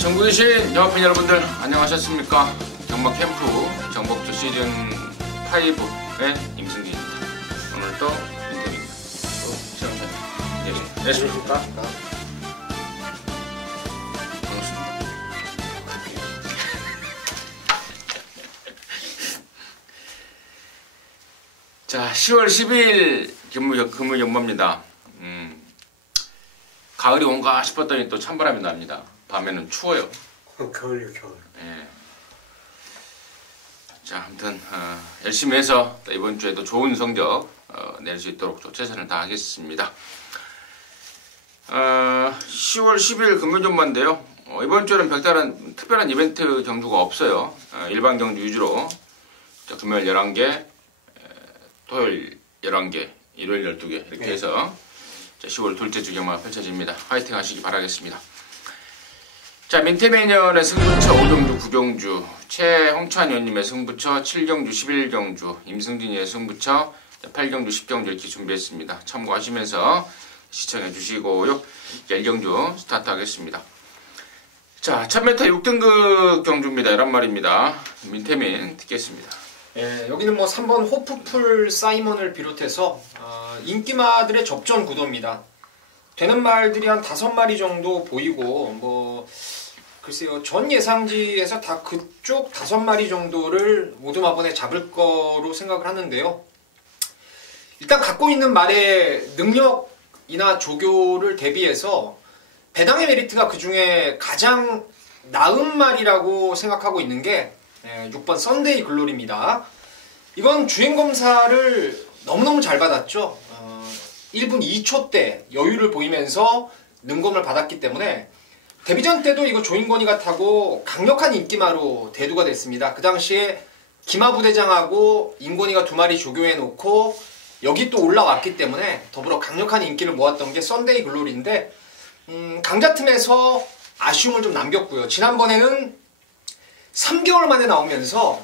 전국에 계신 영화팬 여러분들 안녕하셨습니까? 경마 캠프 정복조 시즌 5의 임승진입니다. 오늘 또 인터뷰입니다. 네, 안녕하십니까? 반갑습니다. 자, 10월 12일 금요 연마입니다. 가을이 온가 싶었더니 또 찬바람이 납니다. 밤에는 추워요. 겨울이요, 겨울. 예. 자, 아무튼 열심히 해서 또 이번 주에도 좋은 성적 낼 수 있도록 최선을 다하겠습니다. 10월 10일 금요연마인데요. 이번 주에는 별다른 특별한 이벤트 경주가 없어요. 일반 경주 위주로 금요일 11개, 토요일 11개, 일요일 12개 이렇게 해서 10월 둘째 주 경마가 펼쳐집니다. 화이팅 하시기 바라겠습니다. 자, 민태매년의 승부처 5경주, 9경주, 최홍찬 의원님의 승부처 7경주, 11경주, 임승진이의 승부처 8경주, 10경주 이렇게 준비했습니다. 참고하시면서 시청해 주시고요. 1경주 스타트 하겠습니다. 자, 1000m 6등급 경주입니다. 11마리입니다. 민태민 듣겠습니다. 예, 여기는 뭐 3번 호프풀 사이먼을 비롯해서 인기마들의 접전 구도입니다. 되는 말들이 한 5마리 정도 보이고 뭐 글쎄요, 전 예상지에서 다 그쪽 5마리 정도를 오두마번에 잡을 거로 생각을 하는데요. 일단 갖고 있는 말의 능력이나 조교를 대비해서 배당의 메리트가 그 중에 가장 나은 말이라고 생각하고 있는 게 6번 썬데이 글로리입니다. 이건 주행검사를 너무너무 잘 받았죠. 1분 2초대 여유를 보이면서 능검을 받았기 때문에 데뷔전 때도 이거 조인권이가 타고 강력한 인기마로 대두가 됐습니다. 그 당시에 기마 부대장하고 인권이가 2마리 조교해놓고 여기 또 올라왔기 때문에 더불어 강력한 인기를 모았던 게 썬데이 글로리인데 강자 틈에서 아쉬움을 좀 남겼고요. 지난번에는 3개월 만에 나오면서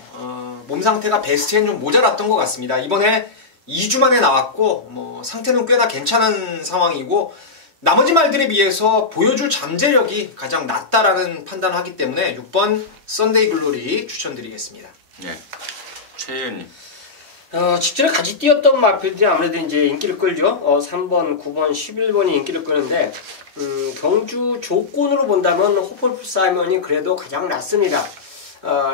몸 상태가 베스트엔 좀 모자랐던 것 같습니다. 이번에 2주 만에 나왔고 뭐 상태는 꽤나 괜찮은 상황이고 나머지 말들에 비해서 보여줄 잠재력이 가장 낮다라는 판단을 하기 때문에 6번 썬데이 글로리 추천드리겠습니다. 네, 최 의원님. 직전에 같이 뛰었던 마필들이 아무래도 이제 인기를 끌죠. 3번, 9번, 11번이 인기를 끄는데 경주 조건으로 본다면 호플 사이먼이 그래도 가장 낫습니다.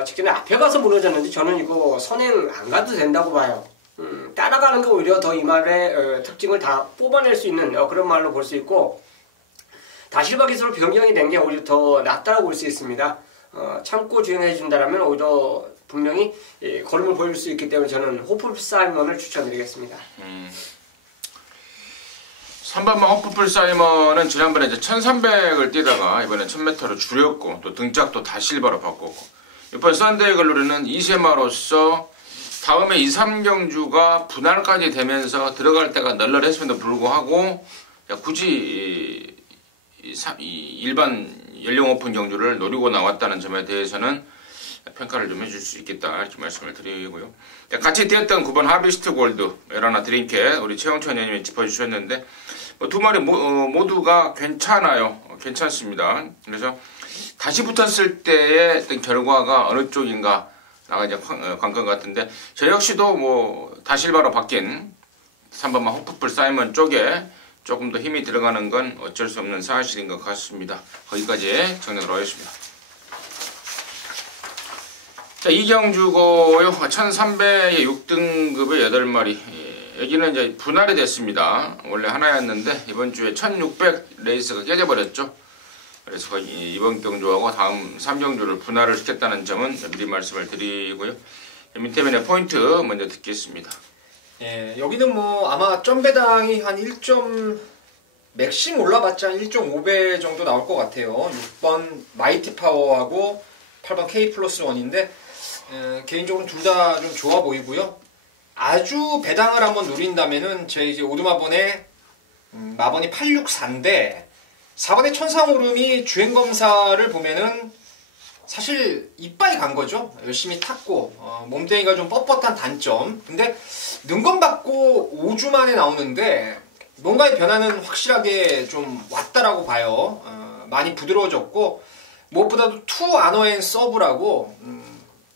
직전에 앞에 가서 무너졌는데 저는 이거 선행 안 가도 된다고 봐요. 따라가는 게 오히려 더 이 말의 특징을 다 뽑아낼 수 있는 그런 말로 볼 수 있고 다실바 기술로 변경이 된 게 오히려 더 낫다고 볼 수 있습니다. 참고 주행해 준다면 오히려 분명히 걸음을 보일 수 있기 때문에 저는 호플 사이먼을 추천드리겠습니다. 3번만 호프풀 사이먼은 지난번에 이제 1300을 뛰다가 이번에 1000m로 줄였고 또 등짝도 다 실바로 바꿨고 이번 썬데이 글로리는 2세마로서 다음에 2, 3경주가 분할까지 되면서 들어갈 때가 널널했음에도 불구하고 굳이 일반 연령 오픈 경주를 노리고 나왔다는 점에 대해서는 평가를 좀 해줄 수 있겠다 이렇게 말씀을 드리고요. 같이 뛰었던 9번 하비스트 골드, 에라나 드림캣 우리 최홍천 의원님이 짚어주셨는데 두 마리 모두가 괜찮아요. 괜찮습니다. 그래서 다시 붙었을 때의 어떤 결과가 어느 쪽인가 나가 이제 관건 같은데 저 역시도 뭐 다실바로 바뀐 3번만 호프풀 사이먼 쪽에 조금 더 힘이 들어가는 건 어쩔 수 없는 사실인 것 같습니다. 거기까지 정리하도록 하겠습니다. 자, 이경주고요. 1300의 6등급의 8마리. 여기는 이제 분할이 됐습니다. 원래 하나였는데 이번 주에 1600 레이스가 깨져버렸죠. 그래서 이번 경주하고 다음 3경주를 분할을 시켰다는 점은 미리 말씀을 드리고요. 민태민의 포인트 먼저 듣겠습니다. 예, 여기는 뭐 아마 점배당이 한 1점 맥심 올라봤자 1.5배 정도 나올 것 같아요. 6번 마이티 파워하고 8번 K 플러스 1인데 개인적으로 둘 다 좀 좋아 보이고요. 아주 배당을 한번 노린다면은 제 이제 오두마번에 마번이 864인데 4번의 천상오름이 주행검사를 보면은 사실 이빠이 간 거죠. 열심히 탔고 몸뚱이가 좀 뻣뻣한 단점. 근데 능검 받고 5주 만에 나오는데 뭔가의 변화는 확실하게 좀 왔다라고 봐요. 많이 부드러워졌고 무엇보다도 투 아너 앤 서브라고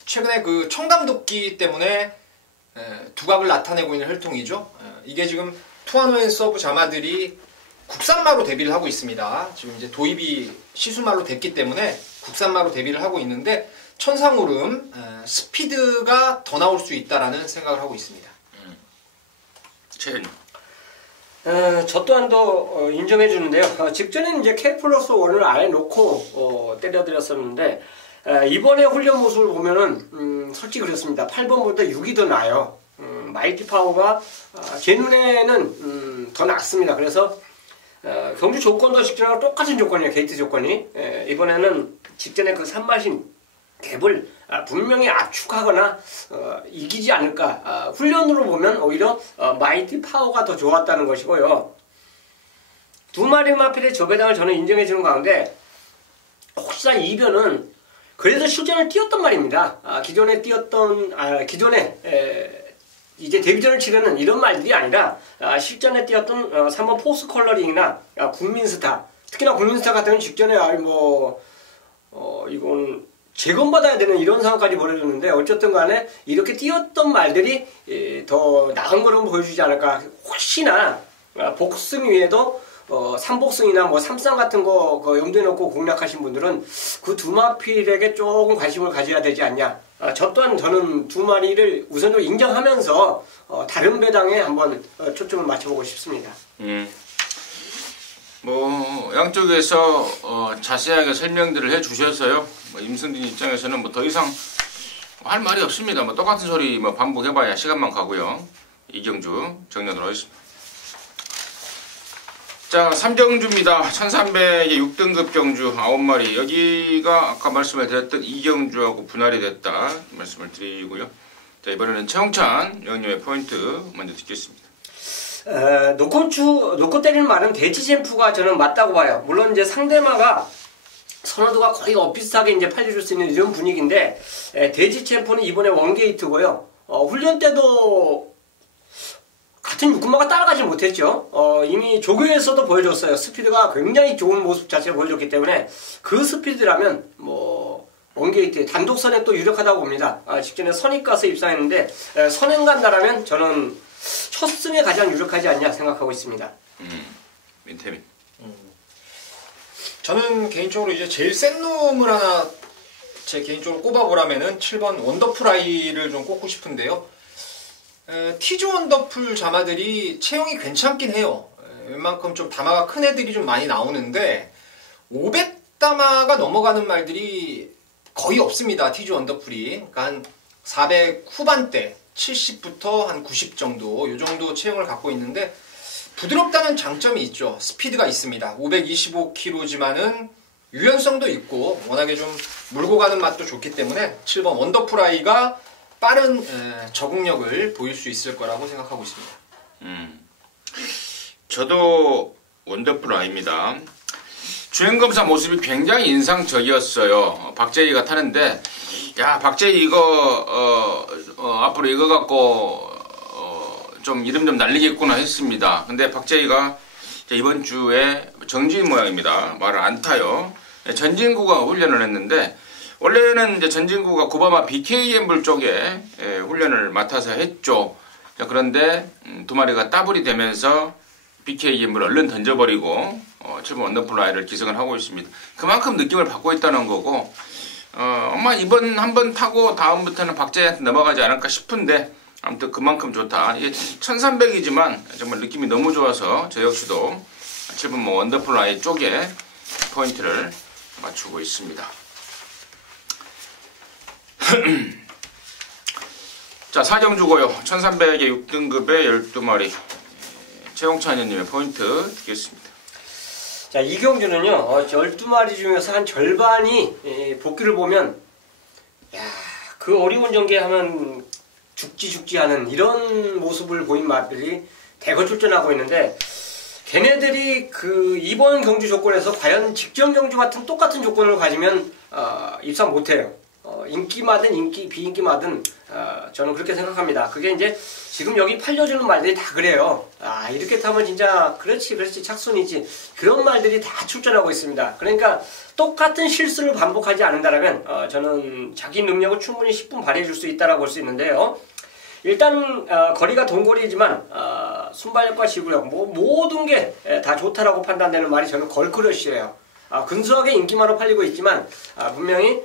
최근에 그 청담도끼 때문에 두각을 나타내고 있는 혈통이죠. 이게 지금 투 아너 앤 서브 자마들이 국산마로 데뷔를 하고 있습니다. 지금 이제 도입이 시수말로 됐기 때문에 국산마로 데뷔를 하고 있는데 천상오름 스피드가 더 나올 수 있다라는 생각을 하고 있습니다. 최근 저 또한도 인정해 주는데요. 직전에는 이제 K 플러스 1을 아예 놓고 때려드렸었는데 이번에 훈련 모습을 보면은 솔직히 그렇습니다. 8번보다 6이 더 나아요. 마이티 파워가 제 눈에는 더 낫습니다. 그래서 경주 조건도 직전하고 똑같은 조건이에요. 게이트 조건이. 이번에는 직전에 그 산마신 갭을 분명히 압축하거나 이기지 않을까. 훈련으로 보면 오히려 마이티 파워가 더 좋았다는 것이고요. 두 마리 마필의 저배당을 저는 인정해 주는 가운데 혹시나 이변은 그래도 실전을 뛰었단 말입니다. 기존에 이제 데뷔전을 치르는 이런 말들이 아니라 실전에 뛰었던 3번 포스 컬러링이나 국민스타, 특히나 국민스타 같은 경우는 직전에 이건 재검받아야 되는 이런 상황까지 벌어졌는데 어쨌든 간에 이렇게 뛰었던 말들이 더 나은 걸로 보여주지 않을까. 혹시나 복승 위에도 3복승이나 뭐 3쌍 같은 거 염두에 놓고 공략하신 분들은 그 두 마필에게 조금 관심을 가져야 되지 않냐. 저 또한 저는 두 마리를 우선적으로 인정하면서 다른 배당에 한번 초점을 맞춰보고 싶습니다. 뭐 양쪽에서 자세하게 설명들을 해주셔서요. 뭐 임승진 입장에서는 뭐 더 이상 할 말이 없습니다. 뭐 똑같은 소리 뭐 반복해봐야 시간만 가고요. 이경주 정리하도록 하겠습니다. 자, 3경주입니다. 1300의 6등급 경주 9마리. 여기가 아까 말씀을 드렸던 이경주하고 분할이 됐다 말씀을 드리고요. 자, 이번에는 최홍찬 위원님의 포인트 먼저 듣겠습니다. 놓고 때리는 말은 대치 챔프가 저는 맞다고 봐요. 물론 이제 상대마가 선호도가 거의 비슷하게 이제 팔려줄 수 있는 이런 분위기인데, 대치 챔프는 이번에 원게이트고요. 훈련 때도 같은 육군마가 따라가지 못했죠. 이미 조교에서도 보여줬어요. 스피드가 굉장히 좋은 모습 자체를 보여줬기 때문에 그 스피드라면 뭐 원게이트 단독선에 또 유력하다고 봅니다. 직전에 선입가서 입상했는데 선행 간다라면 저는 첫 승에 가장 유력하지 않냐 생각하고 있습니다. 민태민. 저는 개인적으로 이제 제일 센 놈을 하나 제 개인적으로 꼽아보라면은 7번 원더풀아이를 좀 꼽고 싶은데요. 티즈 원더풀 자마들이 체형이 괜찮긴 해요. 웬만큼 좀 다마가 큰 애들이 좀 많이 나오는데 500다마가 넘어가는 말들이 거의 없습니다. 티즈 원더풀이. 그러니까 한 400 후반대 70부터 한 90 정도 이 정도 체형을 갖고 있는데 부드럽다는 장점이 있죠. 스피드가 있습니다. 525kg지만은 유연성도 있고 워낙에 좀 물고 가는 맛도 좋기 때문에 7번 원더풀아이가 빠른 적응력을 보일 수 있을 거라고 생각하고 있습니다. 저도 원더풀아이입니다. 주행검사 모습이 굉장히 인상적이었어요. 박재희가 타는데 야 박재희 이거 앞으로 이거 갖고 좀 이름 좀 날리겠구나 했습니다. 근데 박재희가 이번 주에 정지인 모양입니다. 말을 안 타요. 전진구가 훈련을 했는데 원래는 이제 전진구가 구바마 BKM불 쪽에 훈련을 맡아서 했죠. 그런데 두 마리가 따블이 되면서 BKM을 얼른 던져버리고 7번 원더풀아이를 기승을 하고 있습니다. 그만큼 느낌을 받고 있다는 거고 아마 이번 한번 타고 다음부터는 박재희한테 넘어가지 않을까 싶은데 아무튼 그만큼 좋다. 이게 1300이지만 정말 느낌이 너무 좋아서 저 역시도 7번 뭐 원더풀아이 쪽에 포인트를 맞추고 있습니다. 자, 4경주고요. 1300의 6등급의 12마리. 최홍찬 의원님의 포인트 듣겠습니다. 자, 이 경주는요, 12마리 중에서 한 절반이 복귀를 보면, 야, 그 어려운 전개하면 죽지 하는 이런 모습을 보인 마필이 대거 출전하고 있는데, 걔네들이 그 이번 경주 조건에서 과연 직전 경주 같은 똑같은 조건을 가지면 입상 못해요. 인기마든 비인기마든 저는 그렇게 생각합니다. 그게 이제 지금 여기 팔려주는 말들이 다 그래요. 이렇게 타면 진짜 그렇지 착순이지, 그런 말들이 다 출전하고 있습니다. 그러니까 똑같은 실수를 반복하지 않는다면 저는 자기 능력을 충분히 10분 발휘해 줄 수 있다고 볼 수 있는데요. 일단 거리가 동거리지만 순발력과 지구력 모든 게 다 좋다라고 판단되는 말이 저는 걸크러쉬예요. 근소하게 인기만으로 팔리고 있지만 분명히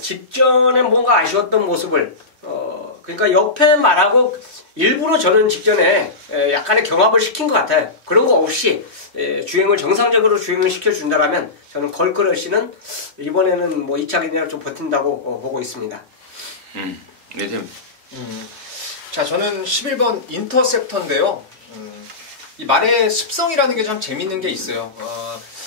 직전에 뭔가 아쉬웠던 모습을 그러니까 옆에 말하고 일부러 저는 직전에 약간의 경합을 시킨 것 같아요. 그런 거 없이 주행을 정상적으로 주행을 시켜준다면 저는 걸크러쉬는 이번에는 뭐 2차 경기를 좀 버틴다고 보고 있습니다. 네, 자, 저는 11번 인터셉터인데요. 이 말의 습성이라는 게 참 재밌는 게 있어요.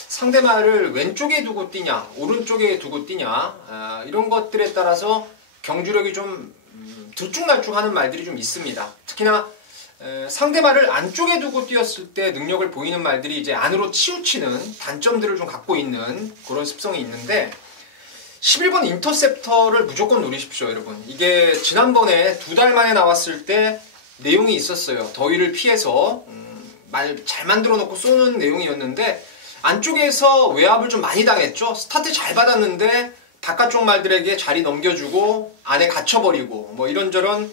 상대 말을 왼쪽에 두고 뛰냐, 오른쪽에 두고 뛰냐, 이런 것들에 따라서 경주력이 좀 들쭉날쭉하는 말들이 좀 있습니다. 특히나 상대 말을 안쪽에 두고 뛰었을 때 능력을 보이는 말들이 이제 안으로 치우치는 단점들을 좀 갖고 있는 그런 습성이 있는데, 11번 인터셉터를 무조건 노리십시오, 여러분. 이게 지난번에 2달 만에 나왔을 때 내용이 있었어요. 더위를 피해서 말 잘 만들어 놓고 쏘는 내용이었는데, 안쪽에서 외압을 좀 많이 당했죠. 스타트 잘 받았는데 바깥쪽 말들에게 자리 넘겨주고 안에 갇혀버리고 뭐 이런저런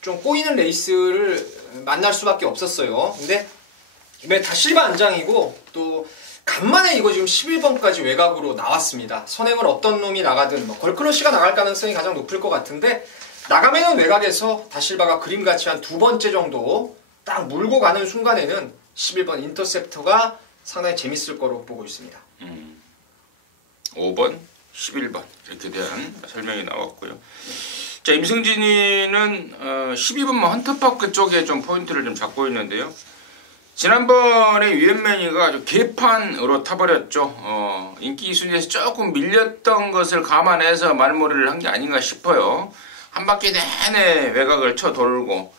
좀 꼬이는 레이스를 만날 수밖에 없었어요. 근데 이번에 다 실바 안장이고 또 간만에 이거 지금 11번까지 외곽으로 나왔습니다. 선행을 어떤 놈이 나가든 뭐 걸크러쉬가 나갈 가능성이 가장 높을 것 같은데, 나가면은 외곽에서 다실바가 그림같이 한 2번째 정도 딱 물고 가는 순간에는 11번 인터셉터가 상당히 재밌을 거로 보고 있습니다. 5번, 11번 이렇게 대한 설명이 나왔고요. 자, 임승진이는 12번만 헌터파크 쪽에 좀 포인트를 좀 잡고 있는데요. 지난번에 유엔맨이가 아주 개판으로 타버렸죠. 인기 순위에서 조금 밀렸던 것을 감안해서 말머리를 한 게 아닌가 싶어요. 한 바퀴 내내 외곽을 쳐 돌고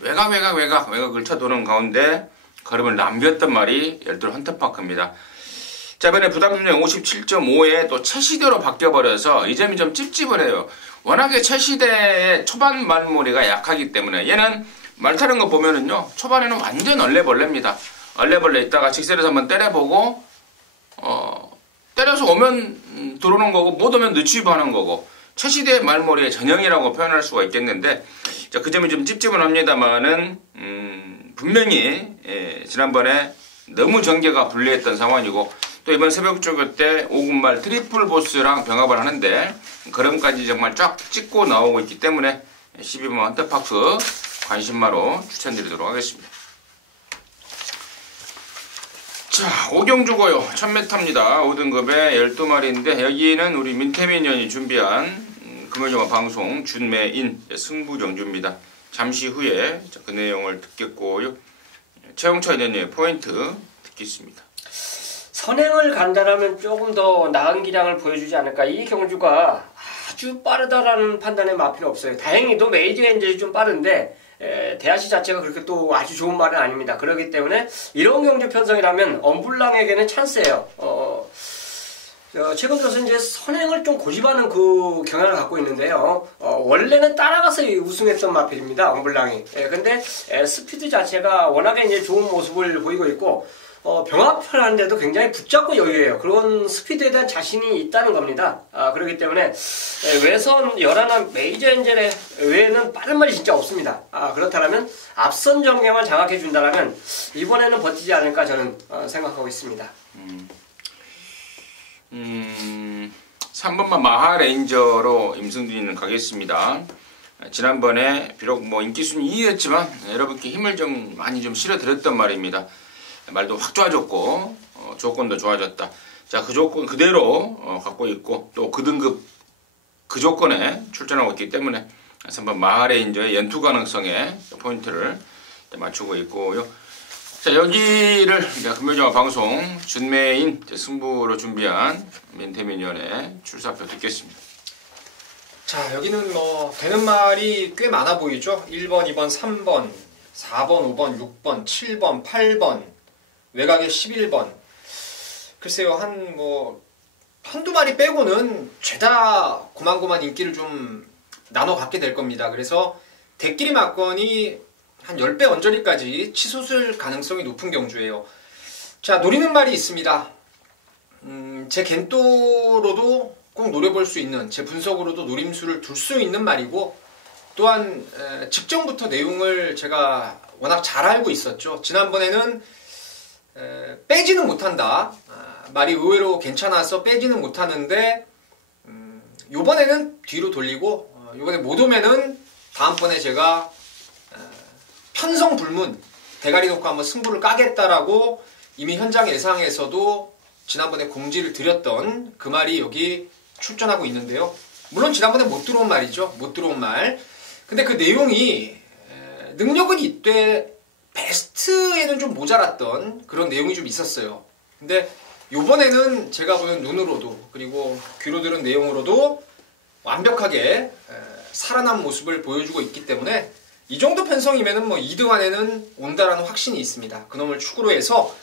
외곽을 쳐 도는 가운데 걸음을 남겼던 말이 열둘 헌터파크입니다. 자, 이번에 부담중량 57.5에 또 최시대로 바뀌어버려서 이 점이 좀 찝찝해요. 워낙에 최시대의 초반 말머리가 약하기 때문에 얘는 말 타는 거 보면은요, 초반에는 완전 얼레벌레입니다. 얼레벌레 있다가 직선에서 한번 때려보고 때려서 오면 들어오는 거고 못 오면 늦추입하는 거고, 최시대의 말머리의 전형이라고 표현할 수가 있겠는데, 자, 그 점이 좀 찝찝은 합니다만은 분명히 지난번에 너무 전개가 불리했던 상황이고, 또 이번 새벽 조교 때 5군말 트리플 보스랑 병합을 하는데 걸음까지 정말 쫙 찍고 나오고 있기 때문에 12번 헌터파크 관심마로 추천드리도록 하겠습니다. 자, 오경주고요. 1000m입니다. 5등급에 12마리인데 여기는 우리 민태민연이 준비한 금요일 방송 준매인 승부 경주입니다. 잠시 후에 그 내용을 듣겠고요. 최영철 대표의 포인트 듣겠습니다. 선행을 간다라면 조금 더 나은 기량을 보여주지 않을까. 이 경주가 아주 빠르다라는 판단에 마필 없어요. 다행히도 메이저 엔젤이 좀 빠른데 대하시 자체가 그렇게 또 아주 좋은 말은 아닙니다. 그렇기 때문에 이런 경주 편성이라면 엄블랑에게는 찬스예요. 최근 들어서 이제 선행을 좀 고집하는 그 경향을 갖고 있는데요. 원래는 따라가서 우승했던 마필입니다, 엄블랑이. 근데 스피드 자체가 워낙에 이제 좋은 모습을 보이고 있고, 병합을 하는데도 굉장히 붙잡고 여유해요. 그런 스피드에 대한 자신이 있다는 겁니다. 그렇기 때문에 외선 열하나 메이저 엔젤의 외에는 빠른 말이 진짜 없습니다. 그렇다면 앞선 전개만 장악해 준다면 이번에는 버티지 않을까 저는 생각하고 있습니다. 3번만 마하레인저로 임승진이는 가겠습니다. 지난번에 비록 뭐 인기순위 2위였지만 여러분께 힘을 좀 많이 좀 실어드렸단 말입니다. 말도 확 좋아졌고 조건도 좋아졌다. 자, 그 조건 그대로 갖고 있고 또 그 등급 그 조건에 출전하고 있기 때문에 3번 마하레인저의 연투 가능성에 포인트를 맞추고 있고요. 자, 여기를 금요일 방송 준매인 승부로 준비한 민태민연의 출사표 듣겠습니다. 자, 여기는 뭐 되는 말이 꽤 많아 보이죠. 1번, 2번, 3번, 4번, 5번, 6번, 7번, 8번, 외곽에 11번. 글쎄요, 한 뭐 한두 마리 빼고는 죄다 고만고만 인기를 좀 나눠 갖게 될 겁니다. 그래서 대끼리 막건이 한 10배 언저리까지 치솟을 가능성이 높은 경주예요. 자, 노리는 말이 있습니다. 제 겐또로도 꼭 노려볼 수 있는, 제 분석으로도 노림수를 둘 수 있는 말이고, 또한 직전부터 내용을 제가 워낙 잘 알고 있었죠. 지난번에는 빼지는 못한다. 말이 의외로 괜찮아서 빼지는 못하는데, 요번에는 뒤로 돌리고, 요번에 못 오면은 다음번에 제가 편성불문 대가리 놓고 한번 승부를 까겠다라고 이미 현장 예상에서도 지난번에 공지를 드렸던 그 말이 여기 출전하고 있는데요. 물론 지난번에 못 들어온 말이죠. 못 들어온 말. 근데 그 내용이 능력은 이때 베스트에는 좀 모자랐던 그런 내용이 좀 있었어요. 근데 요번에는 제가 보는 눈으로도 그리고 귀로 들은 내용으로도 완벽하게 살아난 모습을 보여주고 있기 때문에 이 정도 편성이면은 뭐 2등 안에는 온다라는 확신이 있습니다. 그놈을 축으로 해서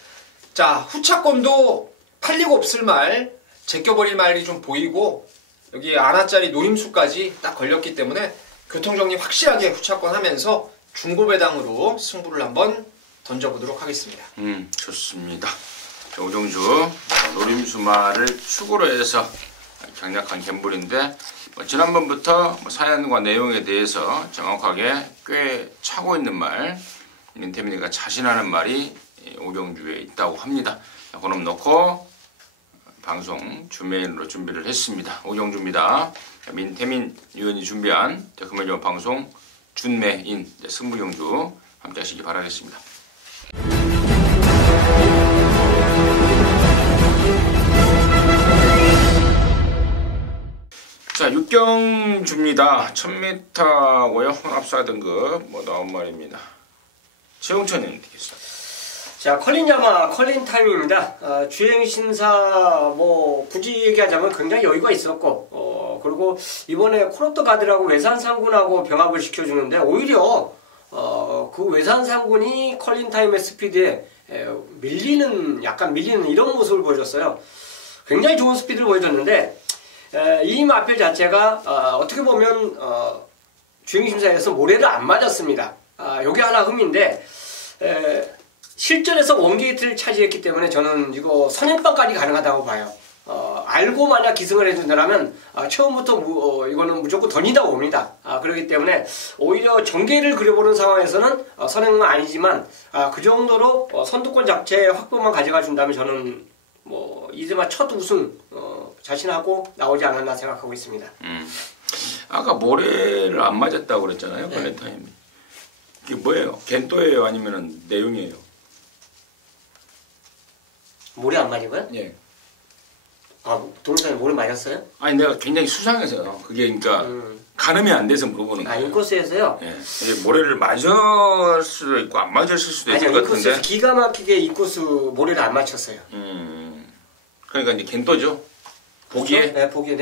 자, 후차권도 팔리고 없을 말, 제껴버릴 말이 좀 보이고 여기 아나짜리 노림수까지 딱 걸렸기 때문에 교통정리 확실하게 후차권 하면서 중고배당으로 승부를 한번 던져보도록 하겠습니다. 좋습니다. 오정주 노림수 말을 축으로 해서 강력한 갬블인데 지난번부터 사연과 내용에 대해서 정확하게 꽤 차고 있는 말, 민태민이가 자신하는 말이 오정주에 있다고 합니다. 그럼 놓고 방송 주메인으로 준비를 했습니다. 오정주입니다. 민태민 의원이 준비한 금요일 방송 준메인 승부경주 함께 하시기 바라겠습니다. 자, 6경주입니다. 1000m고요. 혼합사 등급 나온 말입니다. 최홍천 형님 되겠습니다. 자, 컬린 타임입니다. 주행 심사 굳이 얘기하자면 굉장히 여유가 있었고, 그리고 이번에 코로또 가드라고 외산상군하고 병합을 시켜주는데 오히려 그 외산상군이 컬린 타임의 스피드에 약간 밀리는 이런 모습을 보여줬어요. 굉장히 좋은 스피드를 보여줬는데 이 마필 자체가 어떻게 보면 주행 심사에서 모래를 안 맞았습니다. 요게 하나 흠인데 실전에서 원게이트를 차지했기 때문에 저는 이거 선행빵까지 가능하다고 봐요. 알고 만약 기승을 해준다면 처음부터 이거는 무조건 던지다 옵니다. 그렇기 때문에 오히려 전개를 그려보는 상황에서는 선행은 아니지만 그 정도로 선두권 자체 확보만 가져가 준다면 저는 이제만 첫 우승 자신하고 나오지 않았나 생각하고 있습니다. 아까 모래를 안 맞았다고 그랬잖아요. 컬렌타임이. 이게 뭐예요? 겐또예요? 아니면 내용이에요? 모래 안 맞은 거요? 예. 동영상에 모래 맞았어요? 아니 내가 굉장히 수상해서요. 그게 그러니까 가늠이 안 돼서 물어보는 거예요. 인코스에서요? 예. 이게 모래를 맞을 수도 있고 안 맞을 수도 있을 것 같은데. 인코스에서 기가 막히게 인코스 모래를 안 맞췄어요. 그러니까 이제 겐또죠. 보기에? 네, 보기에.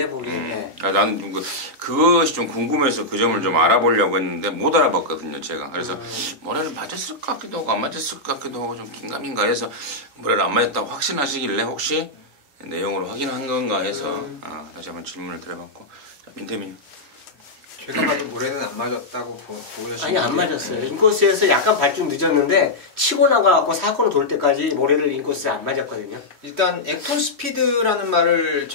나는 그것이 좀 궁금해서 그 점을 좀 알아보려고 했는데 못 알아봤거든요, 제가. 그래서 모래를 맞았을 것 같기도 하고 안 맞았을 것 같기도 하고 좀 긴가민가 해서 모래를 안 맞았다고 확신하시길래 혹시 내용으로 확인한 건가 해서 다시 한번 질문을 드려봤고. 자, 민태민. 제가 봐도 모래는 안 맞았다고 보여지는데 아니, 안 맞았어요. 인코스에서 약간 발중 늦었는데 치고 나가고 사건을 돌 때까지 모래를 인코스에 안 맞았거든요. 일단 액톤 스피드라는 말을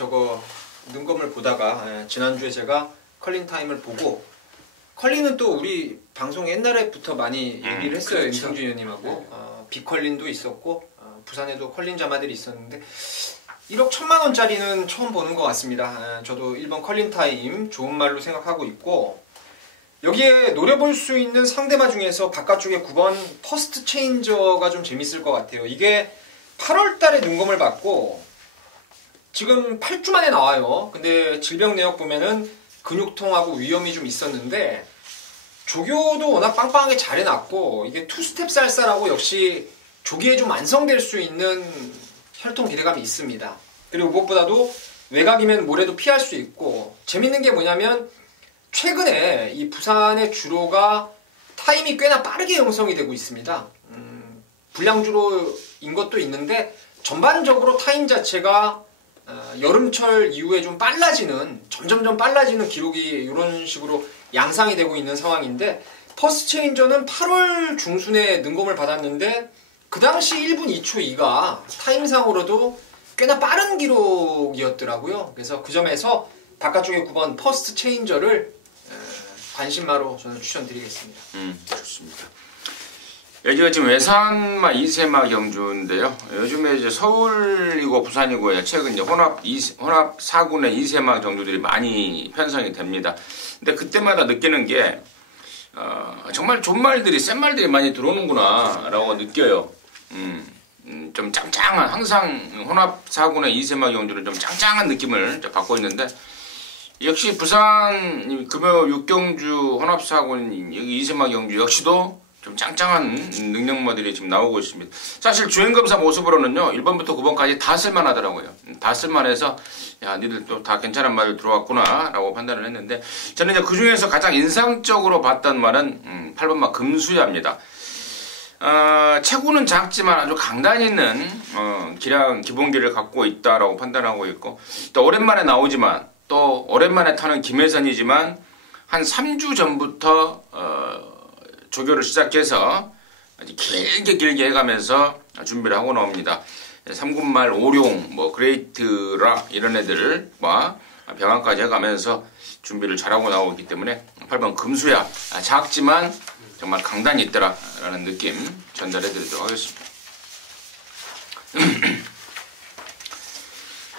능검을 보다가 지난주에 제가 컬린 타임을 보고 컬린은 또 우리 방송 옛날에부터 많이 얘기를 했어요. 그렇죠. 임성준 의원님하고 빅컬린도 있었고 부산에도 컬린 자마들이 있었는데 1억 1000만 원짜리는 처음 보는 것 같습니다. 저도 1번 컬린 타임 좋은 말로 생각하고 있고 여기에 노려볼 수 있는 상대마 중에서 바깥쪽에 9번 퍼스트 체인저가 좀 재밌을 것 같아요. 이게 8월 달에 눈검을 받고 지금 8주 만에 나와요. 근데 질병 내역 보면은 근육통하고 위염이 좀 있었는데 조교도 워낙 빵빵하게 잘 해놨고 이게 투스텝 쌀쌀하고 역시 조기에 좀 완성될 수 있는 혈통 기대감이 있습니다. 그리고 무엇보다도 외곽이면 모래도 피할 수 있고 재밌는 게 뭐냐면 최근에 이 부산의 주로가 타임이 꽤나 빠르게 형성이 되고 있습니다. 불량주로인 것도 있는데 전반적으로 타임 자체가 여름철 이후에 좀 빨라지는 점점점 빨라지는 기록이 이런 식으로 양상이 되고 있는 상황인데 퍼스트 체인저는 8월 중순에 능검을 받았는데 그 당시 1분 2초 2가 타임상으로도 꽤나 빠른 기록이었더라고요. 그래서 그 점에서 바깥쪽에 9번 퍼스트 체인저를 관심마로 저는 추천드리겠습니다. 좋습니다. 여기가 지금 외산마 2세마 경주인데요. 요즘에 이제 서울이고 부산이고 최근 이제 혼합 4군의 2세마 경주들이 많이 편성이 됩니다. 근데 그때마다 느끼는 게 정말 좋은 말들이 센 말들이 많이 들어오는구나라고 느껴요. 좀 짱짱한 항상 혼합 4군의 2세마 경주는 좀 짱짱한 느낌을 받고 있는데 역시 부산 금요 6경주 혼합 4군 2세마 경주 역시도 좀 짱짱한 능력마들이 지금 나오고 있습니다. 사실 주행검사 모습으로는요 1번부터 9번까지 다 쓸만하더라고요. 다 쓸만해서 야 니들 또 다 괜찮은 말들 들어왔구나 라고 판단을 했는데 저는 이제 그 중에서 가장 인상적으로 봤던 말은 8번마 금수야입니다. 체구는 작지만 아주 강단 있는 기본기를 갖고 있다라고 판단하고 있고 또 오랜만에 나오지만 또 오랜만에 타는 김혜선이지만 한 3주 전부터 조교를 시작해서 아주 길게 해가면서 준비를 하고 나옵니다. 3군말 오룡, 그레이트라 이런 애들과 병항까지 해가면서 준비를 잘하고 나오기 때문에 8번 금수야 작지만 정말 강단이 있더라 라는 느낌 전달해 드리도록 하겠습니다.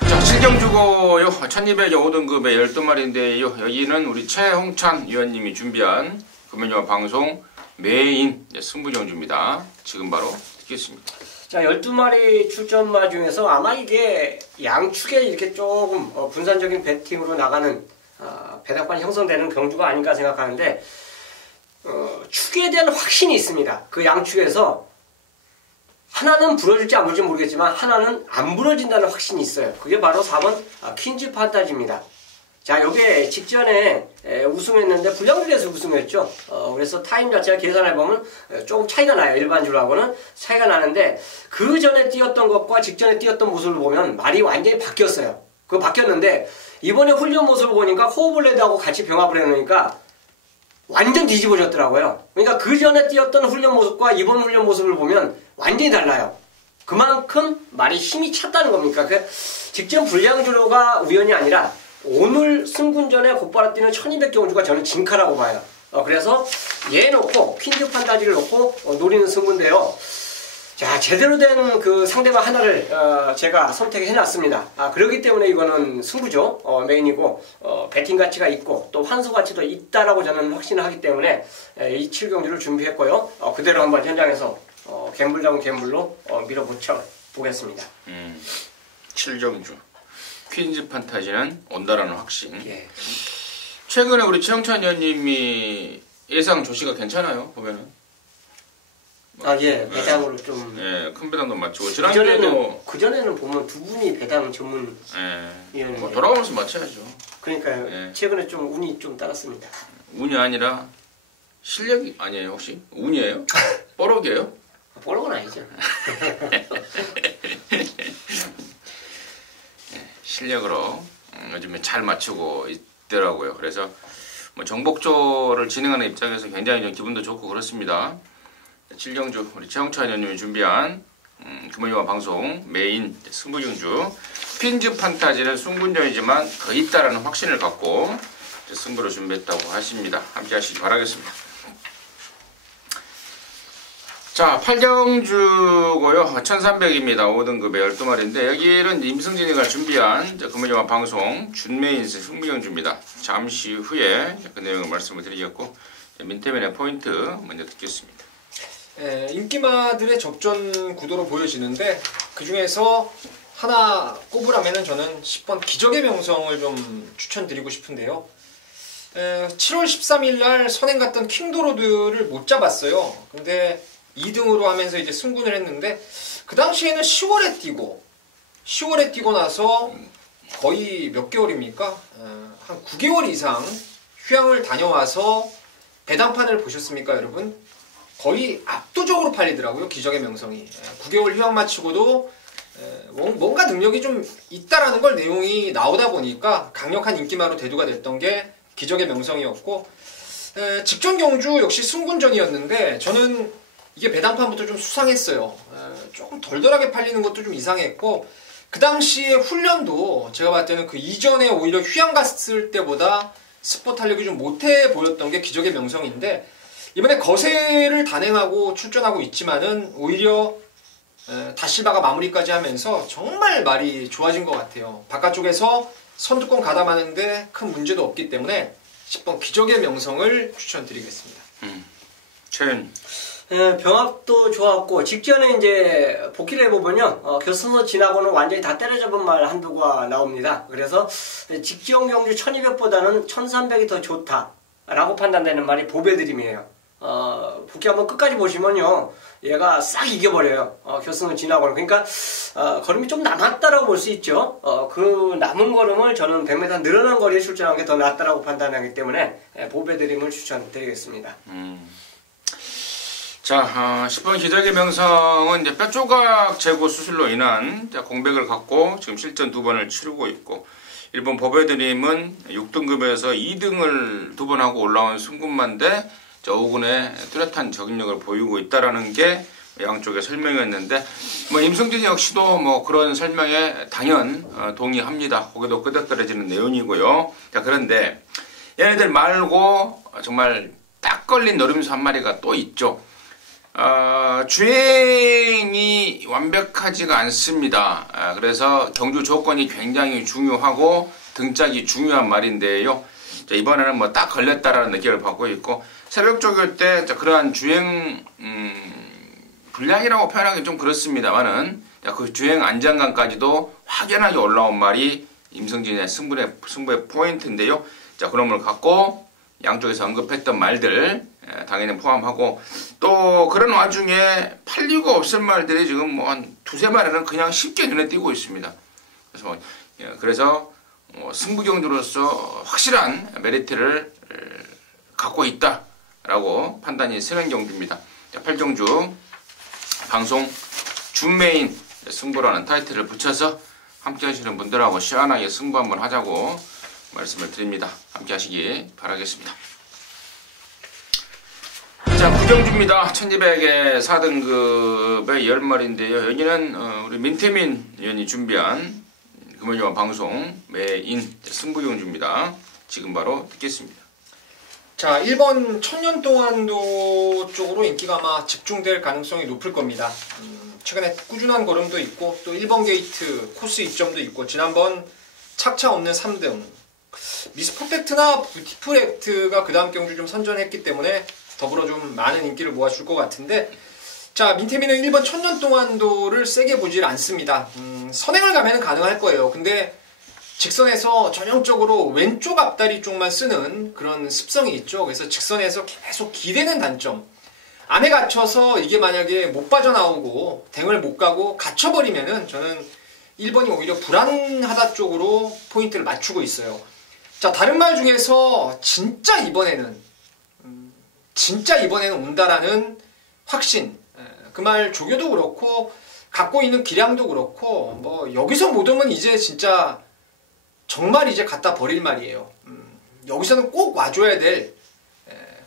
자, 7경주고요 1200의 5등급의 12마리인데요 여기는 우리 최홍찬 위원님이 준비한 금연영화 방송 메인 승부경주입니다. 지금 바로 듣겠습니다. 자, 12마리 출전마 중에서 아마 이게 양축에 이렇게 조금 분산적인 배팅으로 나가는 배당판이 형성되는 경주가 아닌가 생각하는데 축에 대한 확신이 있습니다. 그 양축에서 하나는 부러질지 안 부러질지 모르겠지만 하나는 안 부러진다는 확신이 있어요. 그게 바로 4번 퀸즈 판타지입니다. 자, 요게 직전에 우승했는데 불량률에서 우승했죠. 그래서 타임 자체가 계산해보면 조금 차이가 나요. 일반주로하고는 차이가 나는데 그 전에 뛰었던 것과 직전에 뛰었던 모습을 보면 말이 완전히 바뀌었어요. 그거 바뀌었는데 이번에 훈련 모습을 보니까 호흡블레드하고 같이 병합을 해놓으니까 완전 뒤집어졌더라고요. 그러니까 그 전에 뛰었던 훈련 모습과 이번 훈련 모습을 보면 완전히 달라요. 그만큼 말이 힘이 찼다는 겁니까? 그 직전 불량주로가 우연이 아니라 오늘 승군전에 곧바로 뛰는 1200경주가 저는 진카라고 봐요. 그래서 얘 놓고 퀸즈 판타지를 놓고 노리는 승부인데요. 자, 제대로 된 그 상대방 하나를 제가 선택해 놨습니다. 그렇기 때문에 이거는 승부죠. 메인이고 배팅 가치가 있고 또 환수 가치도 있다라고 저는 확신을 하기 때문에 이 7경주를 준비했고요. 그대로 한번 현장에서 갬블다운 갬블로 밀어붙여 보겠습니다. 7경주 퀸즈 판타지는 온다라는 확신. 예. 최근에 우리 최영찬 의원님이 예상 조시가 괜찮아요 보면은. 예, 배당으로 좀. 예, 큰 배당도 맞추고 그전에는 보면 두 분이 배당 전문 위원인데. 돌아오면서 맞춰야죠. 그러니까요. 예. 최근에 좀 운이 좀 따랐습니다. 운이 아니라 실력이 아니에요 혹시? 운이에요? 뽀록이에요? 뽀록은 아니죠. 실력으로 요즘에 잘 맞추고 있더라고요. 그래서 정복조를 진행하는 입장에서 굉장히 좀 기분도 좋고 그렇습니다. 7경주 우리 최영찬 의원님이 준비한 금요일화 방송 메인 승부경주 퀸즈 판타지는 승군전이지만 더 있다라는 확신을 갖고 승부를 준비했다고 하십니다. 함께 하시기 바라겠습니다. 자, 8경주고요. 1300입니다. 5등급의 12마리인데 여기는 임승진이가 준비한 금요일화 방송 준메인 승부경주입니다. 잠시 후에 그 내용을 말씀을 드리겠고 민태민의 포인트 먼저 듣겠습니다. 인기마들의 접전 구도로 보여지는데 그 중에서 하나 꼽으라면 저는 10번 기적의 명성을 좀 추천드리고 싶은데요. 7월 13일 날 선행 갔던 킹도로드를 못 잡았어요. 근데 2등으로 하면서 이제 승군을 했는데 그 당시에는 10월에 뛰고 나서 거의 몇 개월입니까? 한 9개월 이상 휴양을 다녀와서 배당판을 보셨습니까, 여러분? 거의 압도적으로 팔리더라고요. 기적의 명성이. 9개월 휴양 마치고도 뭔가 능력이 좀 있다라는 걸 내용이 나오다 보니까 강력한 인기마로 대두가 됐던 게 기적의 명성이었고, 직전 경주 역시 승군전이었는데 저는 이게 배당판부터 좀 수상했어요. 조금 덜덜하게 팔리는 것도 좀 이상했고, 그 당시에 훈련도 제가 봤을 때는 그 이전에 오히려 휴양 갔을 때보다 스포 탄력이 좀 못해 보였던 게 기적의 명성인데, 이번에 거세를 단행하고 출전하고 있지만은 오히려 다실바가 마무리까지 하면서 정말 말이 좋아진 것 같아요. 바깥쪽에서 선두권 가담하는데 큰 문제도 없기 때문에 10번 기적의 명성을 추천드리겠습니다. 최윤. 병합도 좋았고, 직전에 이제 복귀를 해보면요, 결승선 지나고는 완전히 다 때려잡은 말 한두가 나옵니다. 그래서 직전 경주 1200보다는 1300이 더 좋다라고 판단되는 말이 보배드림이에요. 복귀 한번 끝까지 보시면요, 얘가 싹 이겨버려요. 결승을 지나고는. 그러니까 걸음이 좀 남았다라고 볼 수 있죠. 그 남은 걸음을 저는 100m 늘어난 거리에 출전한 게 더 낫다라고 판단하기 때문에 보배드림을 추천드리겠습니다. 자, 10번 기적의 명성은 이제 뼈조각 제거 수술로 인한 공백을 갖고 지금 실전 2번을 치르고 있고, 일본 보배드림은 6등급에서 2등을 2번 하고 올라온 승군만데 5군의 뚜렷한 적응력을 보이고 있다라는 게 양쪽의 설명이었는데, 뭐 임성진 역시도 뭐 그런 설명에 당연 동의합니다. 거기도 끄덕거려지는 내용이고요. 자, 그런데 얘네들 말고 정말 딱 걸린 노림수 한 마리가 또 있죠. 주행이 완벽하지가 않습니다. 그래서 경주 조건이 굉장히 중요하고 등짝이 중요한 말인데요. 자, 이번에는 뭐 딱 걸렸다라는 느낌을 받고 있고, 새벽 쪽일 때 그러한 주행 불량이라고 표현하기 좀 그렇습니다만은 그 주행 안정감까지도 확연하게 올라온 말이 임성진의 승부의 포인트인데요. 자, 그런 걸 갖고 양쪽에서 언급했던 말들 당연히 포함하고, 또 그런 와중에 팔리고 없을 말들이 지금 뭐 한 2-3마리는 그냥 쉽게 눈에 띄고 있습니다. 그래서 승부 경주로서 확실한 메리트를 갖고 있다라고 판단이 서는 경주입니다. 자, 8경주 방송 준메인 승부라는 타이틀을 붙여서 함께 하시는 분들하고 시원하게 승부 한번 하자고 말씀을 드립니다. 함께 하시기 바라겠습니다. 자, 9경주입니다. 1200의 4등급의 10마리인데요. 여기는 우리 민태민 의원이 준비한 금요일晚방송 메인 승부경주입니다. 지금 바로 듣겠습니다. 자, 1번 천년동안도 쪽으로 인기가 아마 집중될 가능성이 높을 겁니다. 최근에 꾸준한 걸음도 있고, 또 1번 게이트 코스 입점도 있고, 지난번 착차 없는 3등 미스 퍼펙트나 뷰티풀 액트가 그 다음 경주 좀 선전했기 때문에 더불어 좀 많은 인기를 모아줄 것 같은데, 자, 민태민은 1번 천년동안도를 세게 보질 않습니다. 선행을 가면 가능할 거예요. 근데 직선에서 전형적으로 왼쪽 앞다리 쪽만 쓰는 그런 습성이 있죠. 그래서 직선에서 계속 기대는 단점, 안에 갇혀서 이게 만약에 못 빠져나오고 댕을 못 가고 갇혀버리면은 저는 1번이 오히려 불안하다 쪽으로 포인트를 맞추고 있어요. 자, 다른 말 중에서 진짜 이번에는 온다라는 확신, 그 말 조교도 그렇고 갖고 있는 기량도 그렇고, 뭐 여기서 못 오면 이제 진짜 정말 이제 갖다 버릴 말이에요. 여기서는 꼭 와줘야 될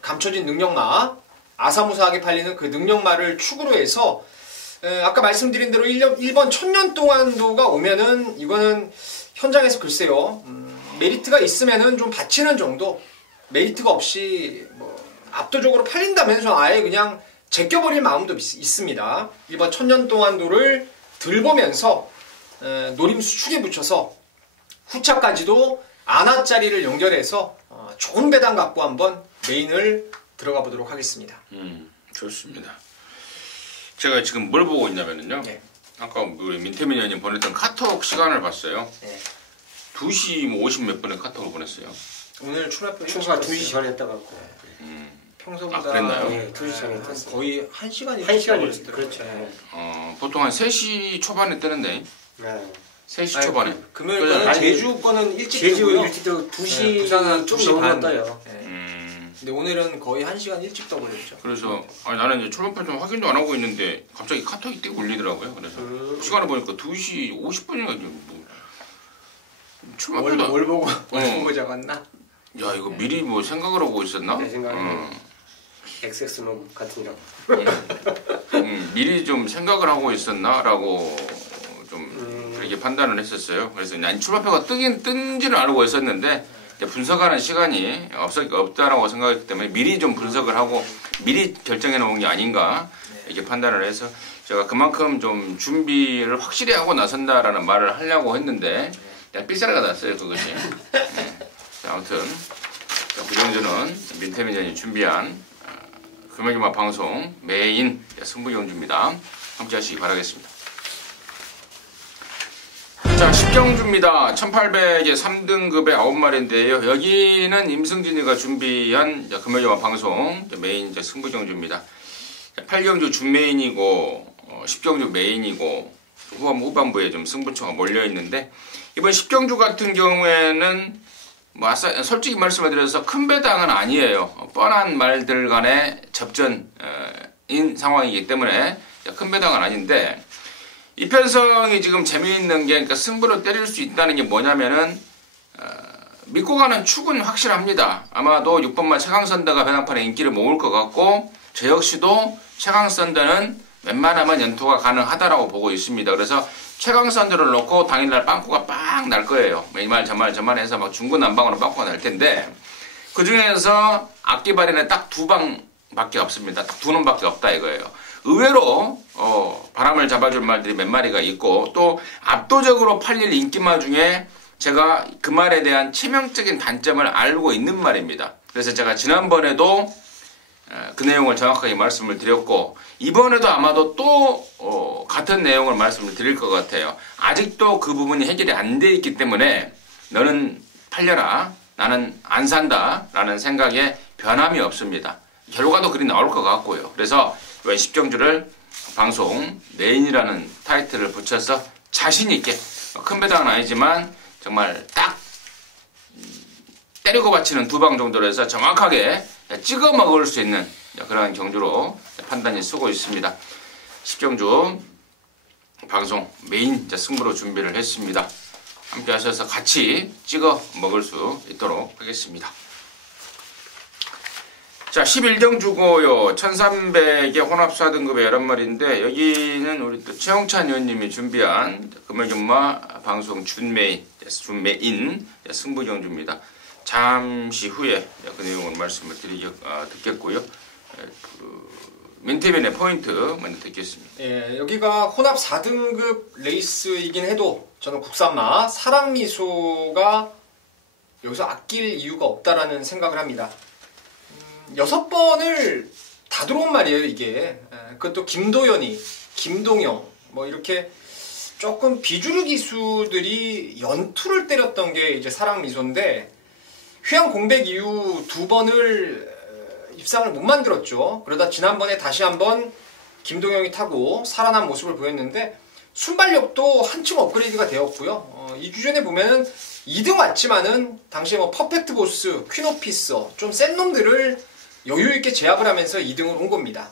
감춰진 능력마, 아사무사하게 팔리는 그 능력마를 축으로 해서 아까 말씀드린 대로 1번 천년동안도가 오면은 이거는 현장에서 글쎄요, 메리트가 있으면은 좀 바치는 정도, 메리트가 없이 뭐 압도적으로 팔린다면 저는 아예 그냥 제껴버릴 마음도 있습니다. 1번 천년동안도를 들보면서 노림수 축에 붙여서 후차까지도 안하짜리를 연결해서 좋은 배당 갖고 한번 메인을 들어가 보도록 하겠습니다. 좋습니다. 제가 지금 뭘 보고 있냐면요. 네. 아까 우리 민태민 의원님 보냈던 카톡 시간을 봤어요. 네. 2시 50 몇 분에 카톡을 보냈어요. 오늘 출발 2시 전에 했다고. 평소보다 그랬나요? 네, 2시 전에 했어요. 거의 1시간이 걸렸더라고요. 그렇죠. 보통 한 3시 초반에 뜨는데. 네. 3시 초반에. 금요일 거는 제주 거는 일찍 제주 뜨고요. 일찍 뜨고 2시 네, 부산은 좀 2시 반. 넘었어요. 네. 근데 오늘은 거의 1시간 일찍 떠버렸죠. 그래서 나는 이제 출발표 좀 확인도 안 하고 있는데 갑자기 카톡이 띄고 울리더라고요. 그래서 시간을 보니까 2시 50분인가 뭐 출발표도 뭘 보고 잡았나? 야 이거 미리 뭐 생각을 하고 있었나? 내 생각에는 엑세스노 같은 거. 미리 좀 생각을 하고 있었나라고 좀 그렇게 판단을 했었어요. 그래서 아니 출발표가 뜬지는 알고 있었는데 이제 분석하는 시간이 없다라고 생각했기 때문에 미리 좀 분석을 하고 미리 결정해 놓은 게 아닌가 이렇게 판단을 해서 제가 그만큼 좀 준비를 확실히 하고 나선다라는 말을 하려고 했는데 삐싸리가 났어요 그것이. 자, 아무튼 구정주는 민태민전이 준비한 금요일마 방송 메인 승부경주입니다. 함께 하시기 바라겠습니다. 자, 10경주입니다. 1800의 3등급의 9마리인데요. 여기는 임승진이가 준비한 금요일마 방송 메인 승부경주입니다. 8경주 준메인이고 10경주 메인이고 후반부에 좀 승부처가 몰려있는데 이번 10경주 같은 경우에는 솔직히 말씀을 드려서 큰 배당은 아니에요. 뻔한 말들 간의 접전인 상황이기 때문에 큰 배당은 아닌데 이 편성이 지금 재미있는 게 그러니까 승부를 때릴 수 있다는 게 뭐냐면은 믿고 가는 축은 확실합니다. 아마도 6번만 최강선대가 배당판에 인기를 모을 것 같고 저 역시도 최강선대는 웬만하면 연토가 가능하다라고 보고 있습니다. 그래서 최강선대를 놓고 당일날 빵꾸가 빵 날 거예요. 이 말 저 말 해서 막 중구난방으로 빵꾸가 날 텐데 그 중에서 악기발에는 딱 2방밖에 없습니다. 딱 2놈밖에 없다 이거예요. 의외로 바람을 잡아줄 말들이 몇 마리가 있고 또 압도적으로 팔릴 인기마 중에 제가 그 말에 대한 치명적인 단점을 알고 있는 말입니다. 그래서 제가 지난번에도 그 내용을 정확하게 말씀을 드렸고 이번에도 아마도 또 같은 내용을 말씀을 드릴 것 같아요. 아직도 그 부분이 해결이 안 돼 있기 때문에 너는 팔려라 나는 안 산다 라는 생각에 변함이 없습니다. 결과도 그리 나올 것 같고요. 그래서 이번 10경주를 방송 메인이라는 타이틀을 붙여서 자신있게 큰 배당은 아니지만 정말 딱 때리고 받치는 2방 정도로 해서 정확하게 찍어 먹을 수 있는 그런 경주로 판단이 쓰고 있습니다. 10경주 방송 메인 승부로 준비를 했습니다. 함께 하셔서 같이 찍어 먹을 수 있도록 하겠습니다. 자, 11경주고요. 1300의 혼합 4등급의 11마리인데 여기는 우리 또 최영찬 의원님이 준비한 금요일마 방송 준메인 승부경주입니다. 잠시 후에 그 내용을 말씀을 듣겠고요. 민태민의 포인트 먼저 듣겠습니다. 예, 여기가 혼합 4등급 레이스이긴 해도 저는 국산마 사랑미소가 여기서 아낄 이유가 없다라는 생각을 합니다. 6번을 다 들어온 말이에요 이게. 그것도 김도연이, 김동영 뭐 이렇게 조금 비주류 기수들이 연투를 때렸던 게 이제 사랑미소인데 휴양 공백 이후 2번을 입상을 못 만들었죠. 그러다 지난번에 다시 한번 김동영이 타고 살아난 모습을 보였는데 순발력도 한층 업그레이드가 되었고요. 이 주전에 보면은 2등 왔지만은 당시에 뭐 퍼펙트 보스, 퀸오피서 좀 센 놈들을 여유 있게 제압을 하면서 2등을 온 겁니다.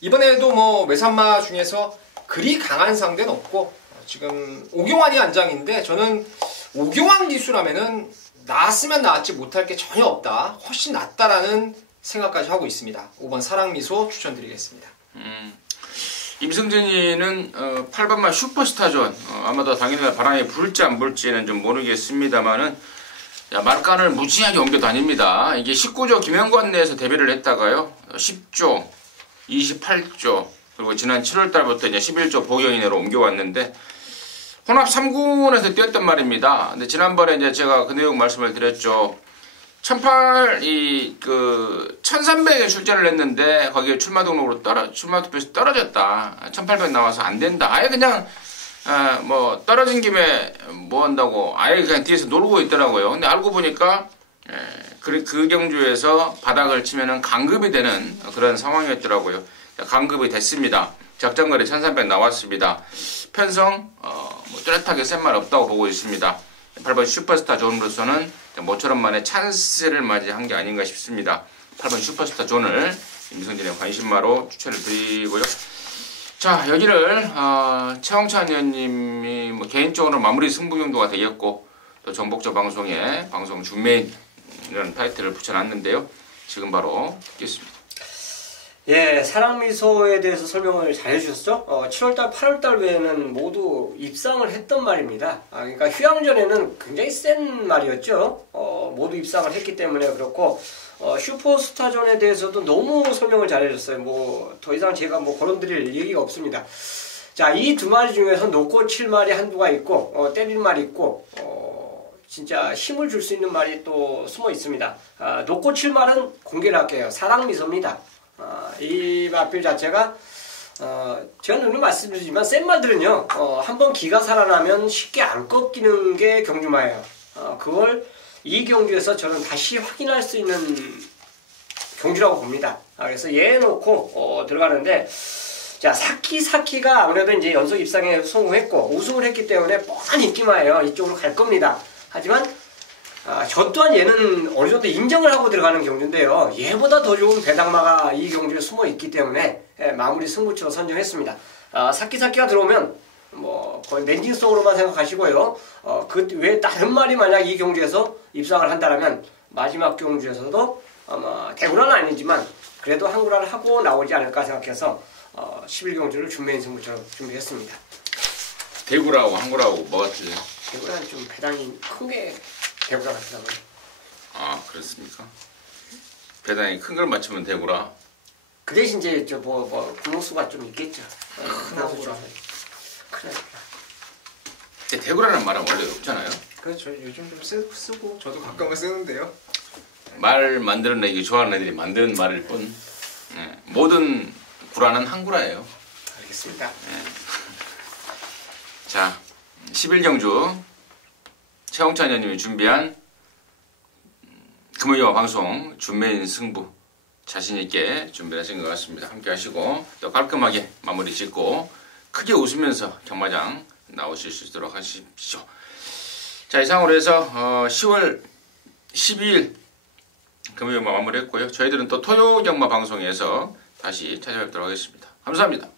이번에도 뭐 외산마 중에서 그리 강한 상대는 없고 지금 오경환이 안장인데 저는 오경환 기수라면은 나았으면 나았지 못할 게 전혀 없다. 훨씬 낫다라는 생각까지 하고 있습니다. 5번 사랑미소 추천드리겠습니다. 임승진이는 8번만 슈퍼스타전 아마도 당일날 바람이 불지 안 불지는 좀 모르겠습니다만은 말간을 무지하게 옮겨 다닙니다. 이게 19조 김영권 내에서 데뷔를 했다가요 10조, 28조 그리고 지난 7월달부터 이제 11조 보경이내로 옮겨왔는데 혼합 3군에서 뛰었단 말입니다. 근데 지난번에 이제 제가 그 내용 말씀을 드렸죠. 1300에 출전을 했는데 거기에 출마 등록으로 출마 투표에서 떨어졌다. 1800 나와서 안 된다. 아예 그냥 뭐 떨어진 김에 뭐 한다고 아예 그냥 뒤에서 놀고 있더라고요. 근데 알고 보니까 그 경주에서 바닥을 치면은 강급이 되는 그런 상황이었더라고요. 강급이 됐습니다. 적정거리 1300 나왔습니다. 편성 뭐 뚜렷하게 센 말 없다고 보고 있습니다. 8번 슈퍼스타 존으로서는 모처럼 만에 찬스를 맞이한 게 아닌가 싶습니다. 8번 슈퍼스타 존을 임성진의 관심마로 추천을 드리고요. 자, 여기를 최홍찬 의원님이 뭐 개인적으로 마무리 승부용도가 되겠고 또 정복조 방송에 방송 준메인 이런 타이틀을 붙여놨는데요. 지금 바로 듣겠습니다. 예, 사랑미소에 대해서 설명을 잘 해주셨죠? 7월달, 8월달 외에는 모두 입상을 했던 말입니다. 그러니까 휴양전에는 굉장히 센 말이었죠. 모두 입상을 했기 때문에 그렇고, 슈퍼스타전에 대해서도 너무 설명을 잘 해줬어요. 뭐, 더 이상 제가 뭐 거론드릴 얘기가 없습니다. 자, 이 두 마리 중에서 놓고 칠 말이 한두가 있고, 때릴 말이 있고, 진짜 힘을 줄 수 있는 말이 또 숨어 있습니다. 놓고 칠 말은 공개를 할게요. 사랑미소입니다. 이 마필 자체가 제가 늘 말씀드리지만 센 말들은요 한번 기가 살아나면 쉽게 안 꺾이는 게 경주마예요. 그걸 이 경주에서 저는 다시 확인할 수 있는 경주라고 봅니다. 그래서 얘 놓고 들어가는데 자 사키가 아무래도 이제 연속 입상에 성공했고 우승을 했기 때문에 뻔한 인기마예요. 이쪽으로 갈 겁니다. 하지만 저 또한 얘는 어느 정도 인정을 하고 들어가는 경주인데요. 얘보다 더 좋은 배당마가 이 경주에 숨어 있기 때문에 마무리 승부처로 선정했습니다. 사키가 들어오면 뭐 거의 랜딩성으로만 생각하시고요. 그 외에 다른 말이 만약 이 경주에서 입상을 한다면 마지막 경주에서도 아마 대구라는 아니지만 그래도 한구라를 하고 나오지 않을까 생각해서 11경주를 준메인 승부처럼 준비했습니다. 대구라고 한구라고 뭐가 틀려요? 대구라는 좀 배당이 큰 게 대구라 같더라고요. 아, 그렇습니까? 배당이 큰 걸 맞추면 대구라. 그 대신 이제 구멍수가 좀 있겠죠. 대구라. 그래. 대구라는 말은 원래 없잖아요. 그래서 요즘 좀 쓰고 저도 가끔은 쓰는데요. 말 만들어내기 좋아하는 애들이 만드는 말일 뿐. 모든 구라는 한구라예요. 알겠습니다. 자, 11경주 최홍찬 의원님이 준비한 금요일 방송 준메인 승부 자신있게 준비를 하신 것 같습니다. 함께 하시고 또 깔끔하게 마무리 짓고 크게 웃으면서 경마장 나오실 수 있도록 하십시오. 자, 이상으로 해서 10월 12일 금요일 마무리했고요. 저희들은 또 토요 경마 방송에서 다시 찾아뵙도록 하겠습니다. 감사합니다.